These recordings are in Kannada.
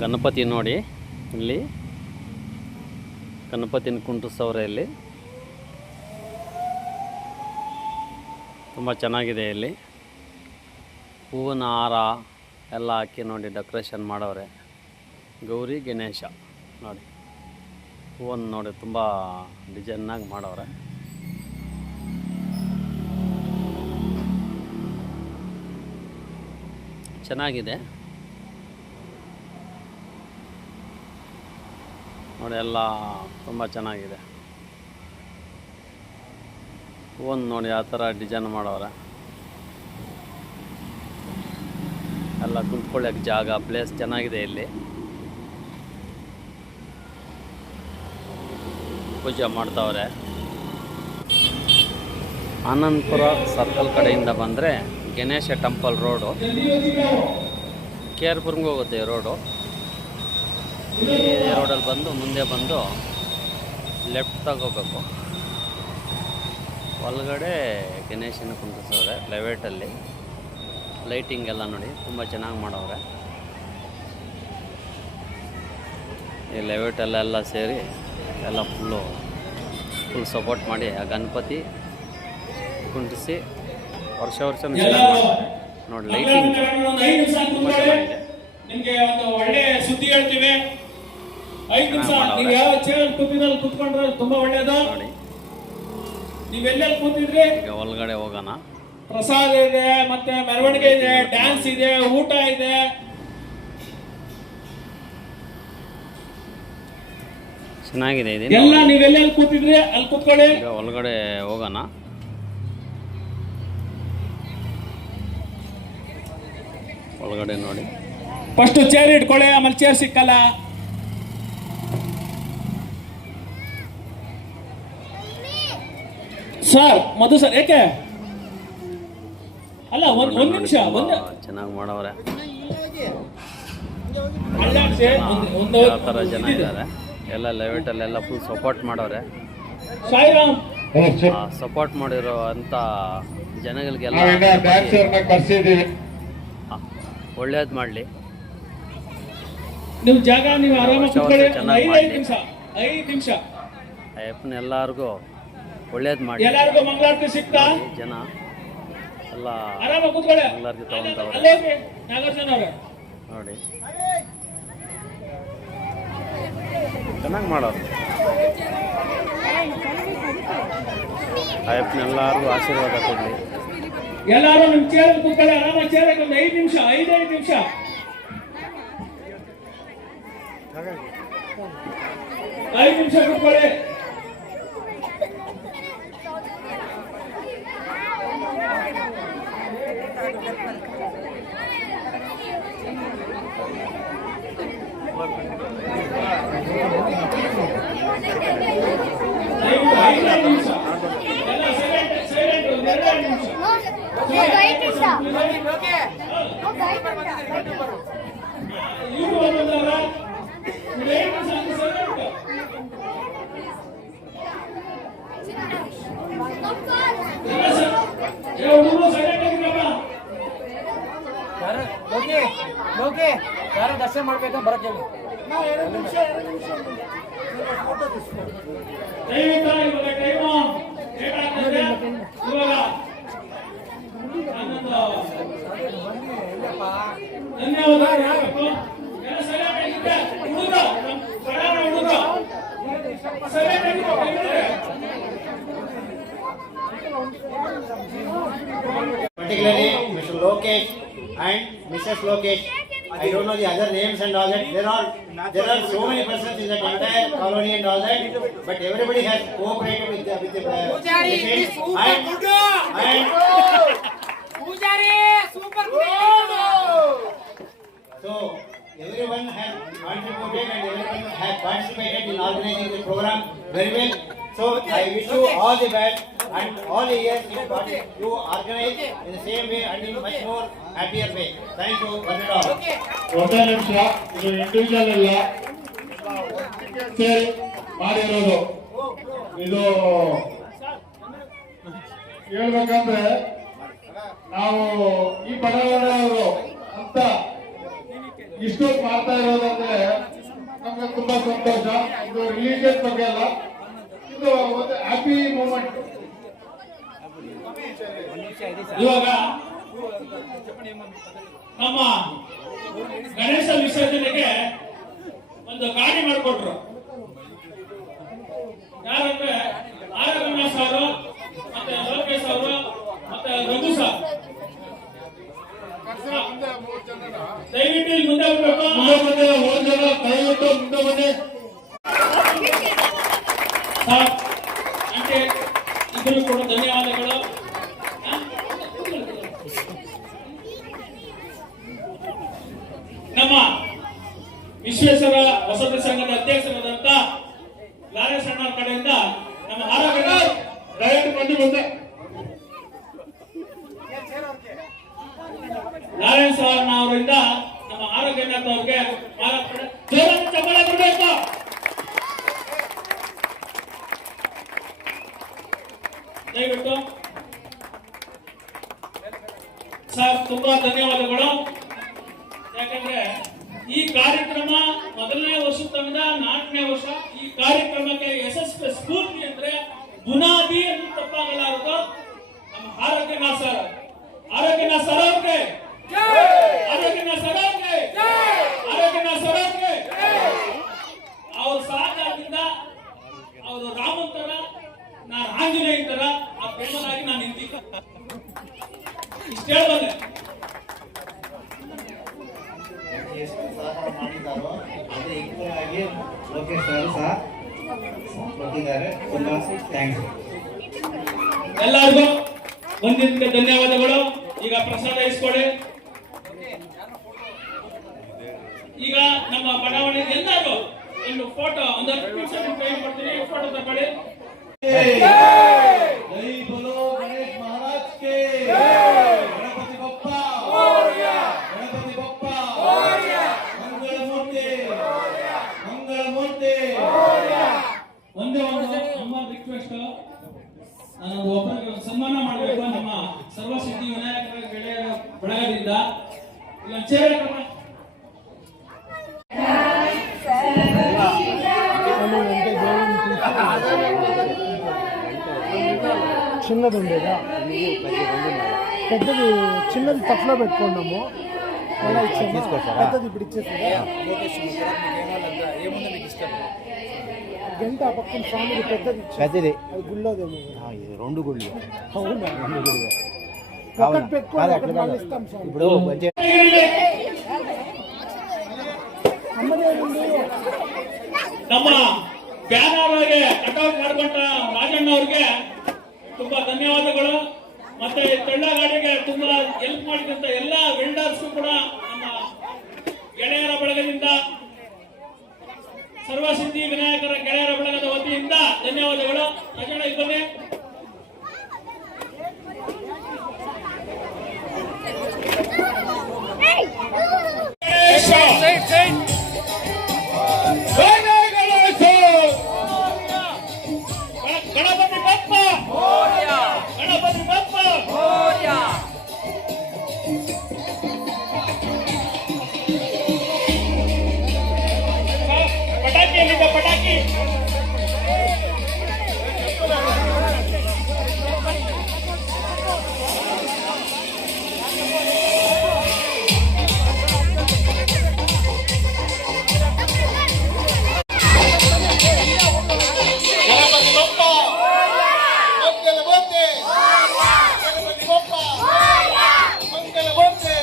ಗಣಪತಿ ನೋಡಿ, ಇಲ್ಲಿ ಗಣಪತಿನ ಕುಂಡ್ರಿಸವ್ರೆ. ಇಲ್ಲಿ ತುಂಬ ಚೆನ್ನಾಗಿದೆ. ಇಲ್ಲಿ ಹೂವಿನ ಹಾರ ಎಲ್ಲ ಹಾಕಿ ನೋಡಿ ಡೆಕೋರೇಷನ್ ಮಾಡವ್ರೆ. ಗೌರಿ ಗಣೇಶ ನೋಡಿ, ಹೂವನ್ನು ನೋಡಿ ತುಂಬ ಡಿಸೈನ್ನಾಗಿ ಮಾಡವ್ರೆ. ಚೆನ್ನಾಗಿದೆ ನೋಡಿ, ಎಲ್ಲ ತುಂಬ ಚೆನ್ನಾಗಿದೆ. ಹೂವನ್ನು ನೋಡಿ ಆ ಥರ ಡಿಸೈನ್ ಮಾಡವ್ರೆ. ಎಲ್ಲ ಕುಂತ್ಕೊಳ್ಳೋಕೆ ಜಾಗ, ಪ್ಲೇಸ್ ಚೆನ್ನಾಗಿದೆ. ಇಲ್ಲಿ ಪೂಜೆ ಮಾಡ್ತಾವ್ರೆ. ಆನಂದಪುರ ಸರ್ಕಲ್ ಕಡೆಯಿಂದ ಬಂದರೆ ಗಣೇಶ ಟೆಂಪಲ್ ರೋಡು, ಕೇರ್ಪುರ್ಗೆ ಹೋಗುತ್ತೆ ರೋಡು. ಈ ರೋಡಲ್ಲಿ ಬಂದು ಮುಂದೆ ಬಂದು ಲೆಫ್ಟ್ ತಗೋಬೇಕು. ಒಳಗಡೆ ಗಣೇಶನ ಕುಂದಿಸವ್ರೆ ಲೆವೇಟಲ್ಲಿ. ಲೈಟಿಂಗ್ ಎಲ್ಲ ನೋಡಿ ತುಂಬ ಚೆನ್ನಾಗಿ ಮಾಡವ್ರೆ. ಈ ಲೆವೇಟಲ್ಲೆಲ್ಲ ಸೇರಿ ಎಲ್ಲ ಫುಲ್ ಸಪೋರ್ಟ್ ಮಾಡಿ ಆ ಗಣಪತಿ ಕುಂದಿಸಿ ವರ್ಷ ಚೆನ್ನಾಗಿ ಮಾಡ್ತಾರೆ ನೋಡಿ. ಲೈಟಿಂಗ್ ತುಂಬ ಚೆನ್ನಾಗಿದೆ. ನಿಮಗೆ ಒಂದು ಒಳ್ಳೆ ಸುದ್ದಿ ಹೇಳ್ತೀವಿ. 5 ನಿಮಿಷ ನೀವು ಯಾವ ಚೇರಲ್ಲಿ ಕೂತಿದ್ರಲ್ಲಿ ಕೂತ್ಕೊಂಡ್ರೆ ತುಂಬಾ ಒಳ್ಳೇದು. ನೋಡಿ ನೀವೆಲ್ಲೆಲ್ಲಿ ಕೂತಿದ್ರಿ ಈಗ ಒಳಗಡೆ ಹೋಗೋಣ. ಪ್ರಸಾದ ಇದೆ, ಮತ್ತೆ ಮೆರವಣಿಗೆ ಇದೆ, ಡ್ಯಾನ್ಸ್ ಇದೆ, ಊಟ ಇದೆ. ಚೆನ್ನಾಗಿದೆ ಇದೆ ಎಲ್ಲ ನೀವೆಲ್ಲೆಲ್ಲಿ ಕೂತಿದ್ರಿ ಅಲ್ಲಿ ಕೂತ್ಕೊಳ್ಳಿ. ಈಗ ಒಳಗಡೆ ಹೋಗೋಣ. ಒಳಗಡೆ ನೋಡಿ, ಫಸ್ಟ್ ಚೇರ್ ಇಟ್ಕೊಳ್ಳಿ, ಆಮೇಲೆ ಚೇರ್ ಸಿಕ್ಕಲ್ಲ. ಸರ್ ಮಧು ಸರ್ ಏಕೆ ಅಲ್ಲ, ಒಂದ್ ನಿಮಿಷ. ಚೆನ್ನಾಗಿ ಮಾಡವ್ರೆ. ಯಾವ ಥರ ಜನ ಇದ್ದಾರೆ ಎಲ್ಲ ಲೆವೆಟಲ್ಲೆಲ್ಲ ಫುಲ್ ಸಪೋರ್ಟ್ ಮಾಡವ್ರೆ. ಸಾಯಿರಾಮ್ ಸಪೋರ್ಟ್ ಮಾಡಿರೋ ಅಂತ ಜನಗಳಿಗೆಲ್ಲ ಒಳ್ಳೇದು ಮಾಡಲಿ. ನೀವು ಜಾಗ ನೀವು ಆರಾಮಾಗಿ ಕೂತ್ಕೊಳ್ಳಿ. 5 ನಿಮಿಷ ಅಯ್ಯಪ್ಪನ ಎಲ್ಲರಿಗೂ ಒಳ್ಳೇದು ಮಾಡಿ. ಎಲ್ಲರಿಗೂ ಮಂಗಳಾರತಿ ಸಿಗ್ತಾ ಜನ ಎಲ್ಲ ಆರಾಮಾಗಿ ಕೂತ್ಕೊಳ್ಳಿ. ಮಂಗಳಾರತಿ ತಗೊಂತವ್ರೆ ನಾಗಾರ್ಜುನ ಅವರೇ ನೋಡಿ, ಚೆನ್ನಾಗಿ ಮಾಡೋರು. ಅಯ್ಯಪ್ಪನ ಎಲ್ಲರಿಗೂ ಆಶೀರ್ವಾದ ಕೊಡಲಿ. ಎಲ್ಲರೂ ನಿಮ್ಮ ಚೇರಲ್ಲಿ ಕೂತ್ಕೊಳ್ಳಿ, ಆರಾಮಾಗಿ ಚೇರಿಗೆ ಒಂದು 5 ನಿಮಿಷ 5 ನಿಮಿಷ ಕೂತ್ಕೊಳ್ಳಿ. ಯಾರು ದರ್ಶನ ಮಾಡ್ಬೇಕು ಬರಕ್ಕೆ Particularly Mr. Lokesh and Mrs. Lokesh. I don't know the other names and all that. There are so many persons in that entire colony and all that, but everybody has cooperated with the Pujari, super good. Pujari, super good. So everyone has contributed and everyone has participated in organizing the program very well. So I wish you all the best and all the years you organize in the same way and in much more happier way. Thank you one and all. ಒಂದೇ ನಿಮಿಷ, ಇದು ಇಂಡಿವಿಜುವಲ್ ಅಲ್ಲ, ಸೇರಿ ಮಾಡಿರೋದು. ಇದು ಹೇಳ್ಬೇಕಂದ್ರೆ ನಾವು ಈ ಬಡವರವರು ಅಂತ ಇಷ್ಟೊಂದು ಮಾಡ್ತಾ ಇರೋದಂದ್ರೆ ನಮ್ಗೆ ತುಂಬಾ ಸಂತೋಷ. ಇದು ರಿಲಿಜಿಯನ್ ಬಗ್ಗೆ ಅಲ್ಲ, ಇದು ಒಂದು ಹ್ಯಾಪಿ ಮೂಮೆಂಟ್. ಇವಾಗ ನಮ್ಮ ಗಣೇಶ ವಿಸರ್ಜನೆಗೆ ಒಂದು ಗಾಡಿ ಮಾಡಿಕೊಟ್ರು. ಯಾರಂದ್ರೆ ಆರಗಣೇಶ್ ಅವರು ಮತ್ತೆ ಲೋಕೇಶ್ ಅವರು ಮತ್ತೆ ರಘು ಸರ್. ದಯವಿಟ್ಟು ಇಲ್ಲಿ ಮುಂದೆ ಬರ್ಬೇಕು. ಮುಂದೆ ದಯವಿಟ್ಟು ಮುಂದೆ ಬನ್ನಿ. ಸರ್ అంటే ಇಬ್ಬರು ಕೂಡ ಧನ್ಯವಾದಗಳು. ನಮ್ಮ ವಿಶ್ವೇಶ್ವರ ವಸತಿ ಸಂಘದ ಅಧ್ಯಕ್ಷರಾದಂತ ಲಾರೇಶ್ ಅಣ್ಣ ಕಡೆಯಿಂದ ನಮ್ಮ ಆರೋಗ್ಯ ದಯವಿಟ್ಟು ಬನ್ನಿ ಮುಂದೆ. ಲಾರೇಶ್ ಅಣ್ಣ ಅವರಿಂದ ನಮ್ಮ ಆರೋಗ್ಯನಾಥ್ ಅವರಿಗೆ ಜೋರಾದ ಚಪ್ಪಾಳೆ ಬರಬೇಕು. ದಯವಿಟ್ಟು ಸರ್ ತುಂಬಾ ಧನ್ಯವಾದಗಳು. ಯಾಕಂದ್ರೆ ಈ ಕಾರ್ಯಕ್ರಮ ಮೊದಲನೇ ವರ್ಷದಿಂದ 4ನೇ ವರ್ಷ ಈ ಕಾರ್ಯಕ್ರಮಕ್ಕೆ ಯಶಸ್ವಿ ಸ್ಫೂರ್ತಿ ಅಂದ್ರೆ ಬುನಾದಿ ಎಂದು ತಪ್ಪಾಗಲಾರದು ನಮ್ಮ ಆರೋಗ್ಯನಾಥ್ ಸರ್. ಆರೋಗ್ಯನಾಥ್ ಸರ್ ಅವ್ರಿಗೆ, ಆರೋಗ್ಯನಾಥ್ ಸರ್ ಅವ್ರಿಗೆ, ಆರೋಗ್ಯನಾಥ್ ಸರ್ ಅವ್ರಿಗೆ ಅವ್ರ ಸಹಕಾರದಿಂದ ಅವರು ರಾಮನ್ ತರ, ನಾನು ಆಂಜನೇಯನ್ ತರ ಆ ಪ್ರೇಮನಾಗಿ ನಾನು ನಿಂತಿದ್ದೆ. ಇಷ್ಟ ಹೇಳ್ಬಂದೆ. ಎಷ್ಟು ಸಹಕಾರ ಮಾಡಿದ್ದಾರೋ ಅದೇ ಈಕ್ವಲ್ ಆಗಿ ಲೋಕೇಶ್ ಅವರು ಸಹ ಕೊಟ್ಟಿದ್ದಾರೆ. ತುಂಬಾ ಥ್ಯಾಂಕ್ಸ್. ಎಲ್ಲರಿಗೂ ಒಂದಿನ ಧನ್ಯವಾದಗಳು. ಈಗ ಪ್ರಸಾದ ಇಸ್ಕೊಳ್ಳಿ. ಈಗ ನಮ್ಮ ಬಡಾವಣೆ ಎಲ್ಲರೂ ಒಂದು ಫೋಟೋ ಒಂದು 10 ನಿಮಿಷ ನಿಮ್ಮ ಕೈ ಕೊಡ್ತೀನಿ, ಫೋಟೋ ತಗೊಳ್ಳಿ. ಜೈ ಬೋಲೋ ಗಣೇಶ್ ಮಹಾರಾಜ್ ಕೆ ಗಣಪತಿ ಬಪ್ಪ ಮೋರ್ಯ, ಗಣಪತಿ ಬಪ್ಪ ಮೋರ್ಯ, ಮಂಗಳ ಮೂರ್ತಿ ಮಂಗಳ ಮೂರ್ತಿ ಮೋರ್ಯ. ಒಂದೇ ಒಂದು ನಮ್ಮ ರಿಕ್ವೆಸ್ಟ್, ನಾನು ಒಬ್ಬರಿಗೆ ಸನ್ಮಾನ ಮಾಡಬೇಕು. ನಮ್ಮ ಸರ್ವಸಿದ್ಧಿ ವಿನಾಯಕರ ಗೆಳೆಯರ ಬಳಗದಿಂದ ಇಲ್ಲ ಚೇರ್ చిన్నది ఉండేదా పెద్దది, చిన్నది తట్లో పెట్టుకున్నాము. మళ్ళీ ఇచ్చాము. పెద్దది ఇప్పుడు ఇచ్చేసిందా? గంట ఆ పక్కన స్వామికి పెద్దది పెద్దది అది గుళ్ళోదేమో. రెండు గుళ్ళు అవునా? ఒకటి పెట్టుకోవాలి, ఒకటి మళ్ళీ ఇస్తాం స్వామి. ఇప్పుడు అమ్మదేవుడు ನಮ್ಮ ಬ್ಯಾನರ್ಗೆ ಕಟೌಟ್ ಮಾಡ್ಕೊಂಡ ರಾಜಣ್ಣ ಅವ್ರಿಗೆ ತುಂಬಾ ಧನ್ಯವಾದಗಳು. ಮತ್ತೆ ತೆಳ್ಳಗಾಡಿಗೆ ತುಂಬಾ ಹೆಲ್ಪ್ ಮಾಡಿದಂತ ಎಲ್ಲ ವೆಲ್ಡರ್ಸ್ ಕೂಡ ನಮ್ಮ ಗೆಳೆಯರ ಬಳಗದಿಂದ, ಸರ್ವಸಿದ್ಧಿ ವಿನಾಯಕರ ಗೆಳೆಯರ ಬಳಗದ ವತಿಯಿಂದ ಧನ್ಯವಾದಗಳು. ರಾಜಣ್ಣ ಇಬ್ಬನೇ ಗಣಪತಿ ಬಪ್ಪ, ಗಣಪತಿ ಬಪ್ಪ. ಪಟಾಕಿ ಎಲ್ಲಿದೆ? ಪಟಾಕಿ ಗಣಪತಿ ಬಪ್ಪ ಮಂಗಲ ಮೂರ್ತಿ, ಗಣಪತಿ ಬಪ್ಪ ಮಂಗಲ ಮೂರ್ತಿ.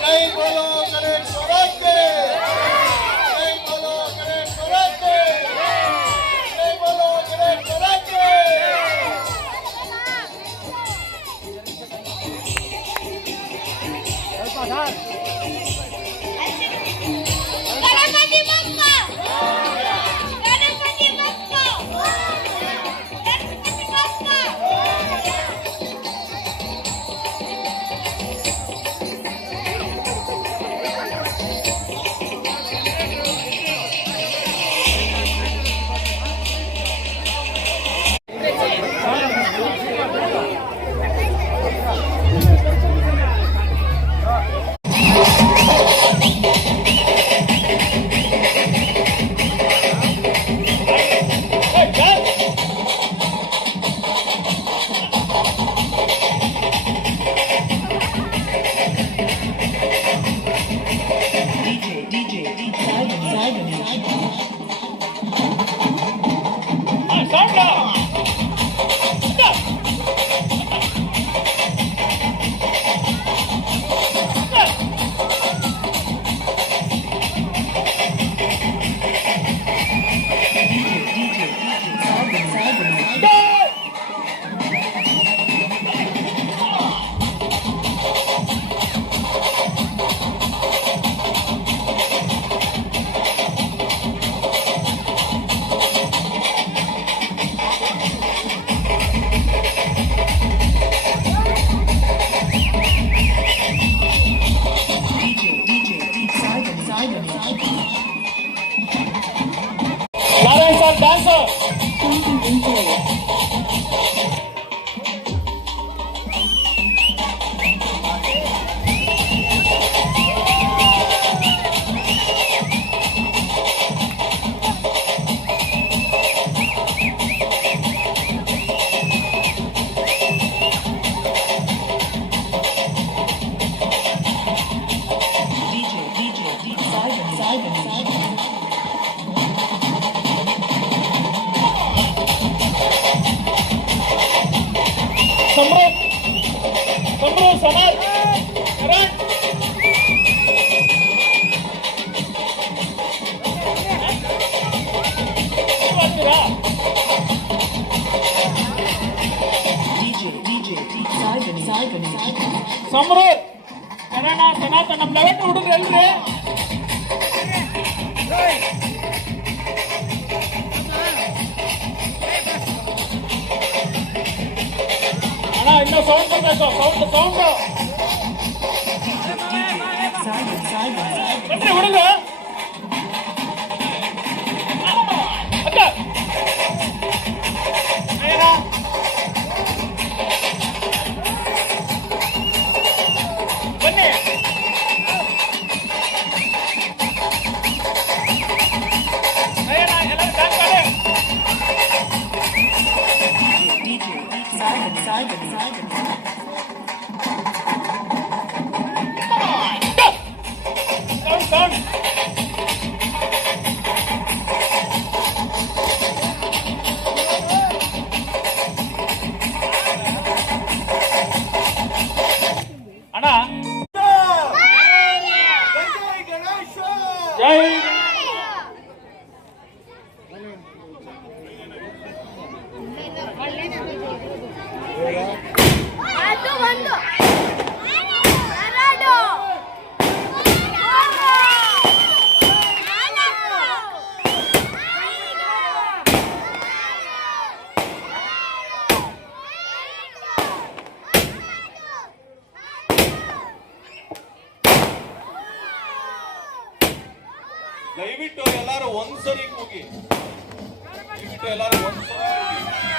ಜೈ ಬೋಲೋ ಗಣೇಶ್ವರಕ್ಕೆ, ಜೈ ಬೋಲೋ ಗಣೇಶ್ವರಕ್ಕೆ, ಜೈ ಬೋಲೋ ಗಣೇಶ್ವರಕ್ಕೆ. ಗಣಪತಿ ಬಪ್ಪ, ಗಣಪತಿ ಬಪ್ಪ, ಗಣಪತಿ ಬಪ್ಪ. ಸಮೃದ್ಧ ಕನ್ನಡ ಸನಾತನ ನಮ್ಮ ಲೆವೆಟ್ ಹುಡುಗ್ರು ಎಲ್ರಿ ಅಣ್ಣ ಇನ್ನೂ ಸೌಂಡ್ ಬರಬೇಕು ಸೌಂಡ್ ಬನ್ರಿ ಹುಡುಗ ಅಕ್ಕ ಏನ ಬನ್ನಿ ಎಲ್ಲರೂ ಡ್ಯಾನ್ಸ್ ಮಾಡಿ ಸೌಂಡ್ ಅಣ್ಣ ಜೈ ಅದು ಒಂದು ಎರಡು ದಯವಿಟ್ಟು ಎಲ್ಲರೂ ಒಂದ್ಸರಿ ಕೂಗಿ ದಯವಿಟ್ಟು ಎಲ್ಲರೂ ಒಂದ್ಸರಿ ಕೂಗಿ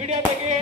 ವಿಡಿಯೋ ತೆಗಿ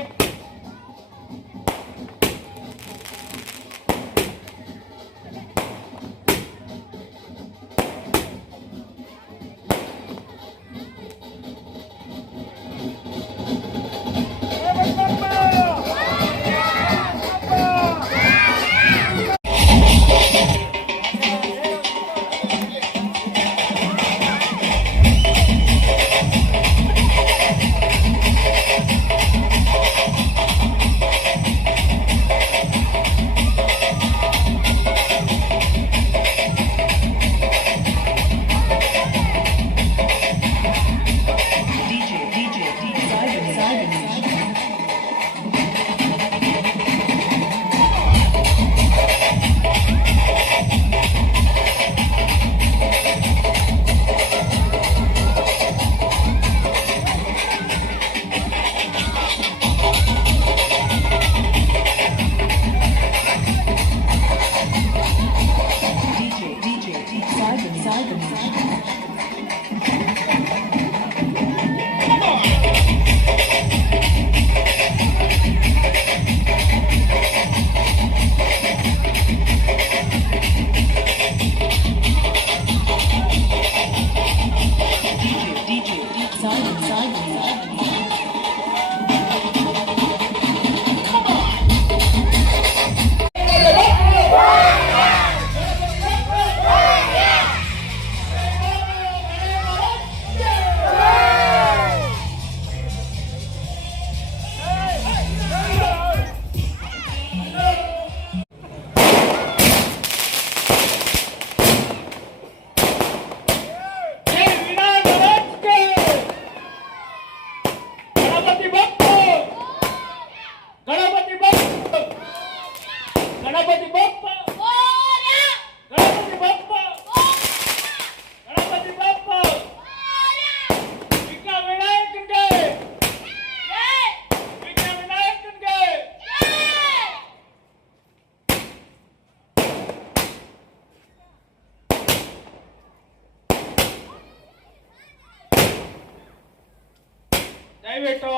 ದಯವಿಟ್ಟು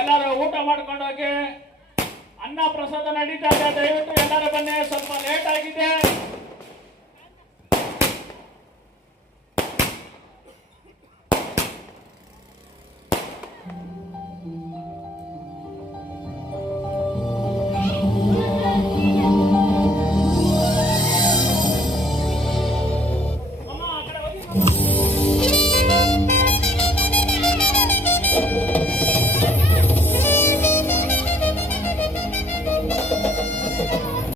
ಎಲ್ಲರೂ ಊಟ ಮಾಡ್ಕೊಂಡು ಹೋಗಿ. ಅನ್ನ ಪ್ರಸಾದ ನಡೀತಾ ಇದೆ, ದಯವಿಟ್ಟು ಎಲ್ಲರೂ ಬನ್ನಿ. ಸ್ವಲ್ಪ ಲೇಟ್ ಆಗಿದೆ.